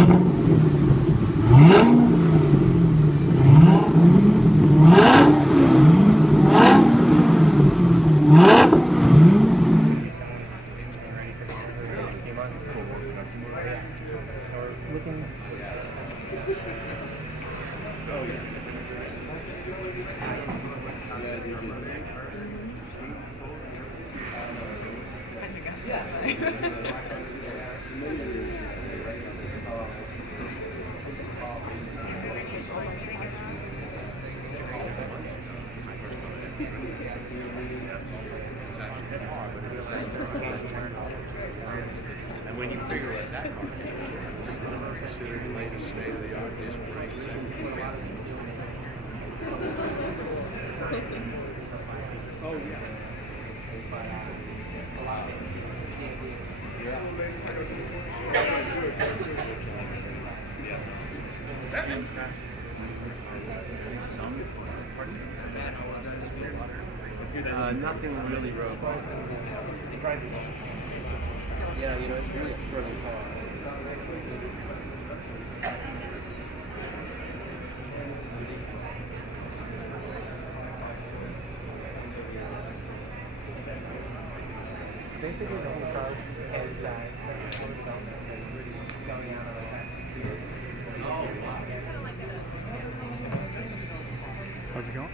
And when you figure out that car, consider the latest state-of-the-art disc brakes. Oh, yeah. Nothing really rough. Yeah, you know, it's really a thrilling car. Basically, the whole car is it's very forward development and really going out on the past few years. How's it going?